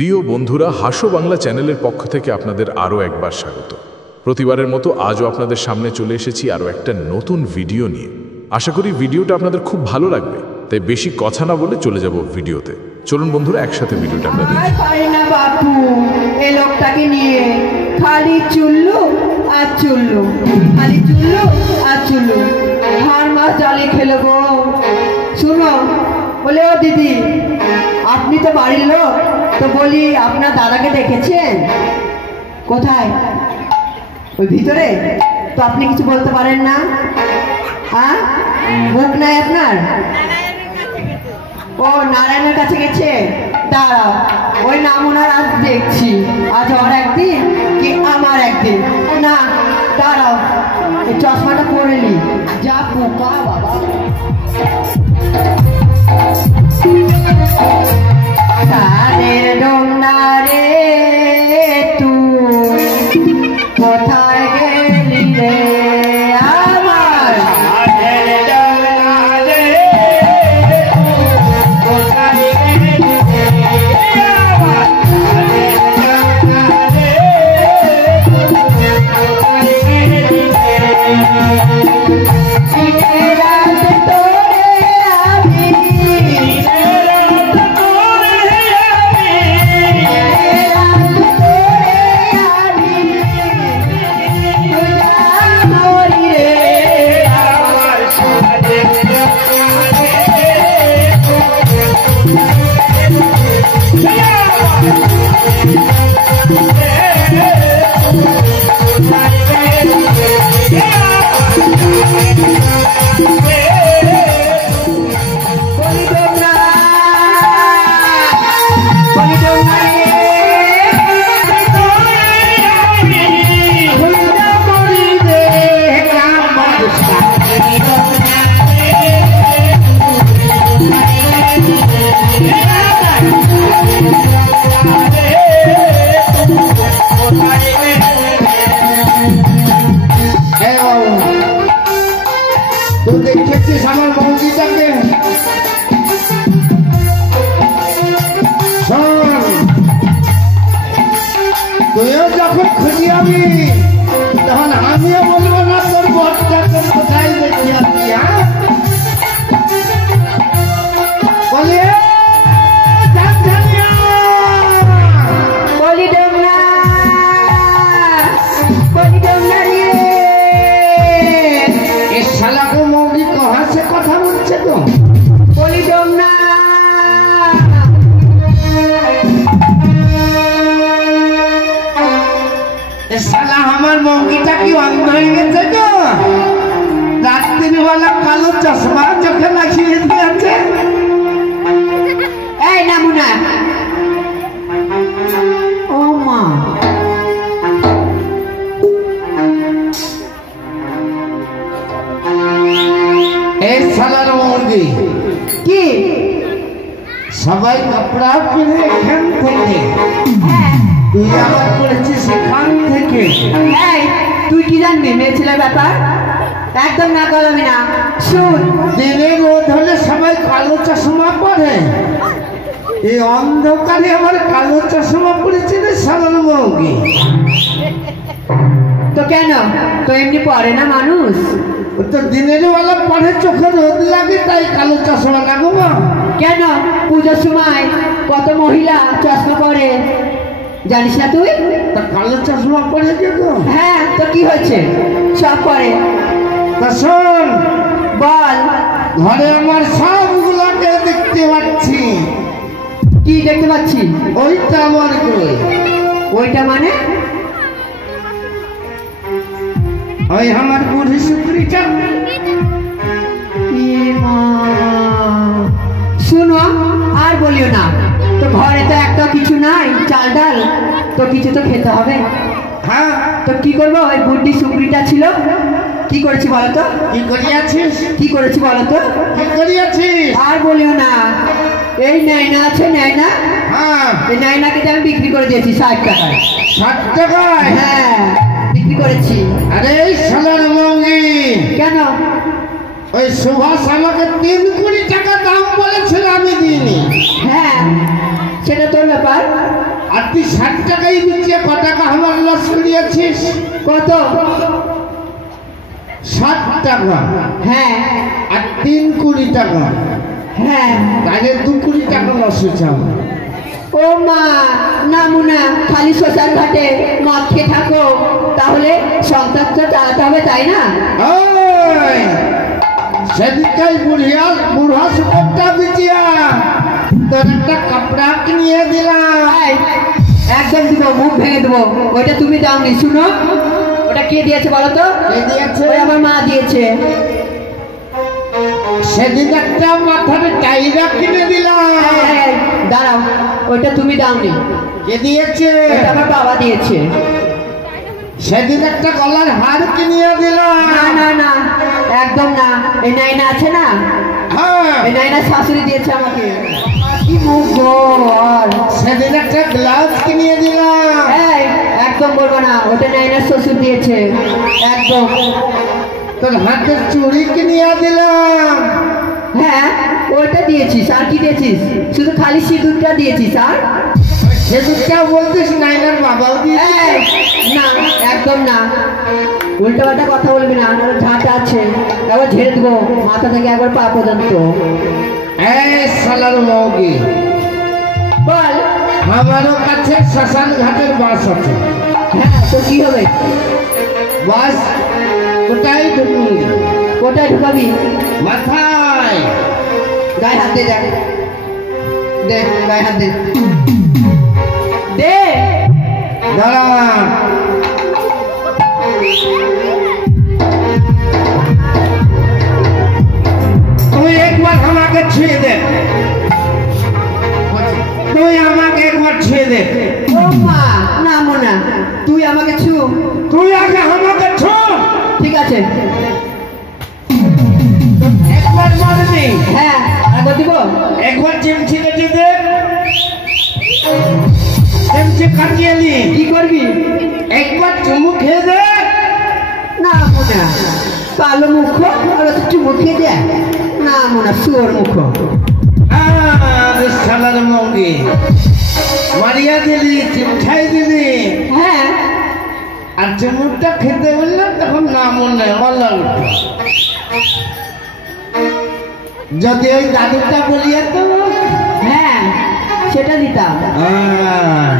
প্রিয় বন্ধুরা, হাসো বাংলা চ্যানেলের পক্ষ থেকে আপনাদের আরও একবার স্বাগত। প্রতিবারের মতো আজও আপনাদের সামনে চলে এসেছি আরও একটা নতুন ভিডিও নিয়ে। আশা করি ভিডিওটা আপনাদের খুব ভালো লাগবে, তাই বেশি কথা না বলে চলে যাব ভিডিওতে। চলুন বন্ধুরা, একসাথে ভিডিওটা আমরা দেখি। পারি না বাপু, এই লোকটাকে নিয়ে খালি চুল্লু আর চুল্লু, খালি চুল্লু আর চুল্লু, হাড় মাছ জলে খেলো গো। শুনো, বলে ও দিদি, আপনি তো বাড়ির লোক, তো বলি আপনার দাদাকে দেখেছেন? কোথায়? ওই ভিতরে? তো আপনি কিছু বলতে পারেন না? হ্যাঁ, মুখ নাই আপনার? ও নারায়ণের কাছে গেছে। দাঁড়াও, ওই নাম ওনার আজ দেখছি, আজ ওর একদিন কি আমার একদিন। না দাঁড়াও, এই চশমাটা পরে নি। যা পোকা বাবা। তাদের ডোনারে তুই কোথায় গেলি রে আমার? দেখেছিস আমার মৌজিটাকে? তুইও যখন খুঁজি আমি, তখন আমিও বলবো না তোর বরটাকে কোথায় দেখি আসছি। হ্যাঁ, বলি শালাকে মৌরি কহা সে কথা বলছে তো। বলি না শালা আমার মৌরিটা কি অন্ধ হয়ে গেছে তো? রাত্রিবেলা কালো চশমা চোখে লাগিয়ে দিয়েছে। এই নামুনা, ও মা, এই শালার মৌরি কি সবাই কাপড়া কিনে এখান থেকে, তুই আবার করেছিস সেখান থেকে। এই তুই কি জানবি মেয়ে ছেলের ব্যাপার? একদম না করবি না। শুন, দিনে রোদ হলে সবাই কালো চশমা পরে, এই অন্ধকারে আবার কালো চশমা পড়েছে রে শালার মৌরি। তো কেন, তো এমনি পড়ে না মানুষ? ও তো দিনের বেলা পরে চোখে রোদ লাগে, তাই কালো চশমা লাগাবো। কেন, পুজোর সময় কত মহিলা চশমা পরে, জানিস না তুই? তা কালো চশমা পরে যেত। হ্যাঁ, তো কি হয়েছে, সব পরে। তা শোন, বল। ঘরে আমার সবগুলোকে দেখতে পাচ্ছি। কি দেখতে পাচ্ছি? ওইটা আমার কই? ওইটা মানে? ওই আমার বুড়ি শুক্রিটা। শুনো, আর বলিও না। তো ঘরে তো একটা কিছু নাই, চাল ডাল, তো কিছু তো খেতে হবে। হ্যাঁ, তো কি করবো? ওই বুদ্ধি শুক্রিটা ছিল, কি করেছি বলতো? কি করিয়াছিস? কি করেছি বলতো? কি করিয়াছিস? আর বলিও না। এই নাইনা আছে, নাইনা, হ্যাঁ, এই নাইনাকে আমি বিক্রি করে দিয়েছি 60 টাকায়। 60 টাকায়? হ্যাঁ, বিক্রি করেছি। আরে শালার মৌরি, কেন? ওই সুভাষ আমাকে 3 কোটি টাকা দাম বলেছিল, আমি দিইনি। হ্যাঁ সেটা তোর ব্যাপার। আর তুই 60 টাকাই বিচিয়ে ক টাকা আমার লস করিয়েছিস? কত? 60 টাকা। হ্যাঁ। আর 3 কোটি টাকা। হ্যাঁ। তাহলে 2 কোটি টাকা লস হয়েছে আমার। ও মা, না মুনা, খালি শ্মশান ঘাটে মদ খেয়ে থাকো, তাহলে সংসার তো চালাতে হবে, তাই না? ওই সেদিনকাই বুড়া সুপরটা বিচিয়া তোর একটা কাপড়া কিনিয়ে দিলাম। এই, একদম দিব, মুখ ভেঙে দেবো। ওইটা তুমি দাওনি, শুনো। ওটা কে দিয়েছে বলো তো? কে দিয়েছে? ওই আমার মা দিয়েছে। সেদিন একটা মাথার টাইরা কিনে দিলাম। এই, দাঁড়াও, ওইটা তুমি দাওনি। কে দিয়েছে? ওটা আমার বাবা দিয়েছে। সেদিন একটা গলার হার কিনিয়ে দিলাম। না না না, একদম না। এই নাইনা আছে না, হ্যাঁ, এই নাইনা শাশুড়ি দিয়েছে আমাকে। কি মুখ বল। সেদিন একটা গ্লাভস কিনিয়ে দিলাম। এই, একদম বলবো না, ওটা নাইনার শ্বশুর দিয়েছে। একদম। তোর হাতের চুড়ি কিনিয়ে দিলাম। হ্যাঁ, ওইটা দিয়েছিস। আর কি দিয়েছিস? শুধু খালি সিঁদুরটা দিয়েছিস। আর সেদিনটা বলতিস নাইনার বাবাও দিয়েছে। এই, না, একদম না। উল্টা পাল্টা কথা বলবি না, নাহলে ঝাঁটা আছে, একবার ঝেড়ে দেবো মাথা থেকে একবার পা পর্যন্ত। এই শালার মৌগি, বল। আমারও কাছে শ্মশান ঘাটের বাস আছে। হ্যাঁ, তো কি হবে? বাস কোথায় ঢুকুন? কোথায় ঢুকাবি? মাথায়। গায়ে হাত দে, দেখ দেখ, গায়ে হাত দে, দে। দাঁড়া, তুই একবার আমাকে ছুঁয়ে দে। তুই আমাকে একবার ছুঁয়ে দে। ও মা, না মোনা, তুই আমাকে ছু। তুই আগে আমাকে ছু। ঠিক আছে। একবার মারবি? হ্যাঁ, একবার দিব। একবার চিমচি কেটে দে। চিমচি কাটিয়ে নি। কি করবি? একবার চুমু খেয়ে দে। না মোনা, কালো মুখ আর তো চুমু খেয়ে দে। না মোনা, শুয়োর মুখ। আরে শালার মৌগি, মারিয়া দিলি, চিমঠাই দিলি। হ্যাঁ। আর চুমুকটা খেতে বললাম তখন না মনে বললাম। যদি ওই দাদুটা বলিয়া তো। হ্যাঁ, সেটা দিতাম। আহ,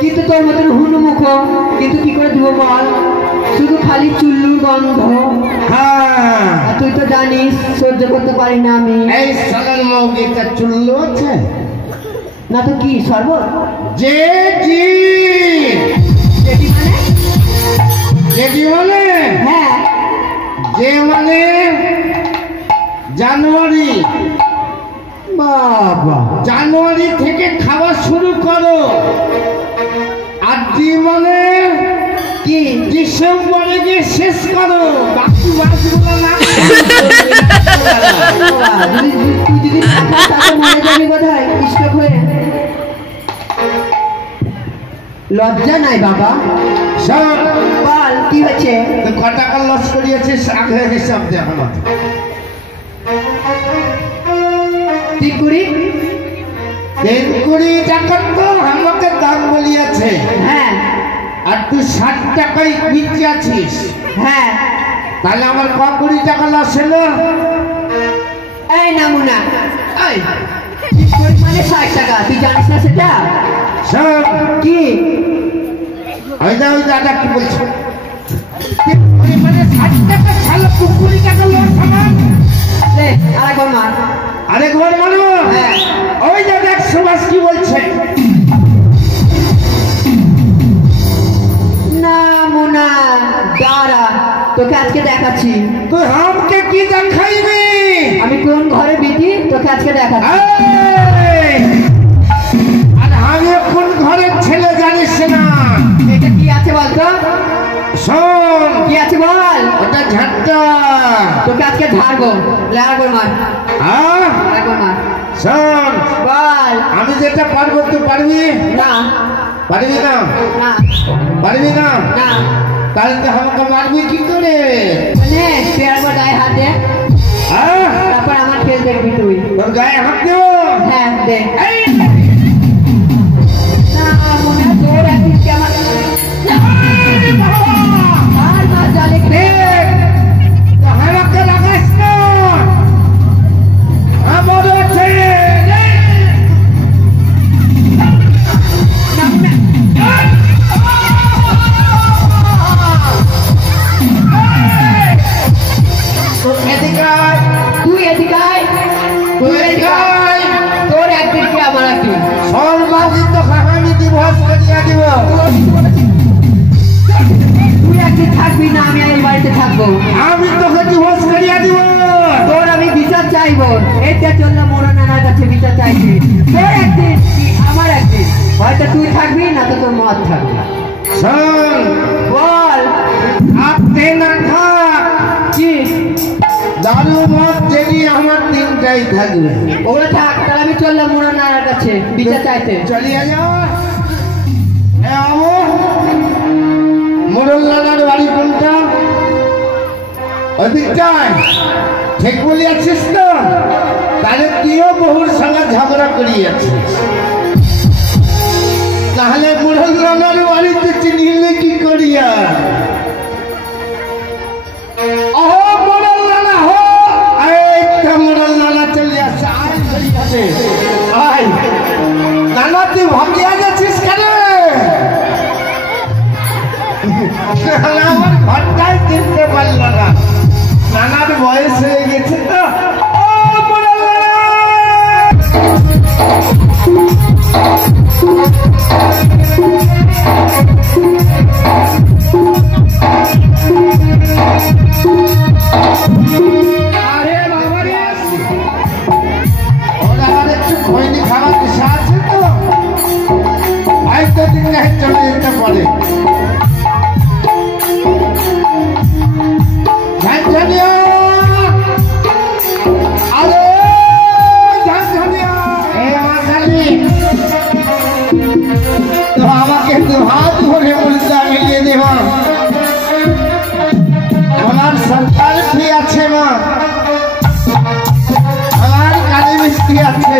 কিন্তু তোর মতন হুনু মুখ, কিন্তু কি করে দিব বল? শুধু খালি চুল্লুর গন্ধ। হ্যাঁ, আর তুই তো জানিস সহ্য করতে পারি না আমি। এই শালার মৌগিটা চুল্লু আছে না তো কি শরবত? যে জি যেটি মানে? যেটি মানে? হ্যাঁ। যে মানে জানুয়ারি। বাবা, জানুয়ারি থেকে খাওয়া শুরু করো। আর জি মানে কি? ডিসেম্বরে গিয়ে শেষ করো। বাকি মাসগুলো না। বাবা, তুই যদি তাকে মরে যাবি বোধহয় স্ট্রোক হয়ে। লজ্জা নাই বাবা? শোন, বল কি হয়েছে? তুই ক টাকা লস করিয়েছিস আগে হিসাব দে আমাকে। 3 কোটি। 3 কোটি টাকা তো আমাকে দাম বলিয়াছে। হ্যাঁ। আর তুই 60 টাকায় বিচিয়েছিস। হ্যাঁ। তাহলে আমার ক কোটি টাকা লস হলো? এই নামুনা, এই 3 কোটি মানে 60 টাকা, তুই জানিস না সেটা? শোন, কি? ওই দাদা কি বলছো? 3 কোটি মানে 60 টাকা, শালা 2 কোটি টাকা লস আমার। লে, আরেকবার মার। আরেকবার মারো? হ্যাঁ। ওই যে দেখ সুভাষ কি বলছে। না মুনা, দাঁড়া, তোকে আজকে দেখাচ্ছি। তুই আমাকে কি দেখাইবি? আমি কোন ঘরে বিধি তোকে আজকে দেখাচ্ছি। এই! আর আমি কোন ঘরের ছেলে জানিস না। এটা কি আছে বলতো? শোন, কি আছে বল? ওটা ঝাঁটা। তোকে আজকে ঝাড়বো। লে, আরেকবার মার, হ্যাঁ, আরেকবার মার। শোন, বল। আমি যেটা পারবো তুই পারবি? না। পারবি না? না। পারবি না? না। তাহলে তো আমাকে মারবি কি করে? মানে তুই একবার গায়ে হাত দে। হ্যাঁ তারপর আমার খেল দেখবি তুই। তোর গায়ে হাত দেব। হ্যাঁ দে। এই, না মনে হয় তোর একদিন কি আমার আর মাছ জালে খেলে তো আমাকে লাগাস না। আমার ছেলে এদিকে আয়, তুই এদিকে আয়, তুই এদিকে আয়। তোর একদিন কি আমার একদিন। সর্বাধিক তো আমি দিবস করিয়া দিব। তুই একদিন থাকবি না, আমি এই বাড়িতে থাকবো। আমি তোকে দিবস করিয়া দিব। তোর আমি বিচার চাইবো। এটা চললো মোড় নানার কাছে বিচার চাইছি। তোর একদিন কি আমার একদিন, হয়তো তুই থাকবি না তো তোর মত থাকবে। শোন, বল আপনি না থাক, কি দারু মদ যদি আমার তিনটাই থাকবে। ওগুলো থাক, তাহলে আমি চললাম মোড় নানার কাছে বিচার চাইতে। চলিয়া যাও। মোরল্লার বাড়ি কোনটা? ওদিকটায় ঠিক বলিয়াছিস তো? তাহলে তুইও বহুর সঙ্গে ঝগড়া করিয়াছিস। তাহলে মোরল্লার বাড়িতে চিনিলে কি করিয়া? ওহো মোরল্লা হো, এইটা মোরল্লা চলে আসছে। আয় ধরিয়াছে, আয়। নানা তুই ভাবিয়া গেছিস কেন? আমার ঘরটাই কিনতে পারল না। নানার বয়স হয়ে গেছে তো। ও মোরল্লা! আরে বাবা রে, ওরা আর একটু খৈনি খাওয়ার ইচ্ছা আছে তো, হয়তো দিন চলে যেতে পারে। ঝাঁঝানিয়া, আরে ঝাঁঝানিয়া, এ মাখালি, তো আমাকে তো হাত ধরে উল্টা মিলিয়ে দেবা। আমার সন্তান কি আছে মা? আমার কালী মিষ্টি আছে,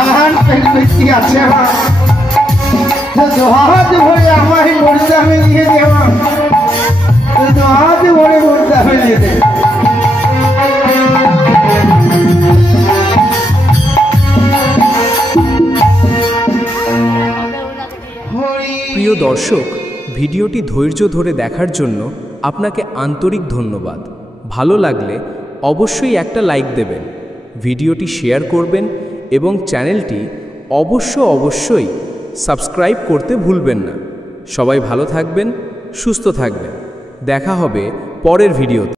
আমার পেট মিষ্টি আছে মা। তো হাত ধরে আমায় মুর্দা মিলিয়ে দেবা। তো হাত ধরে মুর্দা মিলিয়ে দে। প্রিয় দর্শক, ভিডিওটি ধৈর্য ধরে দেখার জন্য আপনাকে আন্তরিক ধন্যবাদ। ভালো লাগলে অবশ্যই একটা লাইক দেবেন, ভিডিওটি শেয়ার করবেন এবং চ্যানেলটি অবশ্যই সাবস্ক্রাইব করতে ভুলবেন না। সবাই ভালো থাকবেন, সুস্থ থাকবেন। দেখা হবে পরের ভিডিওতে।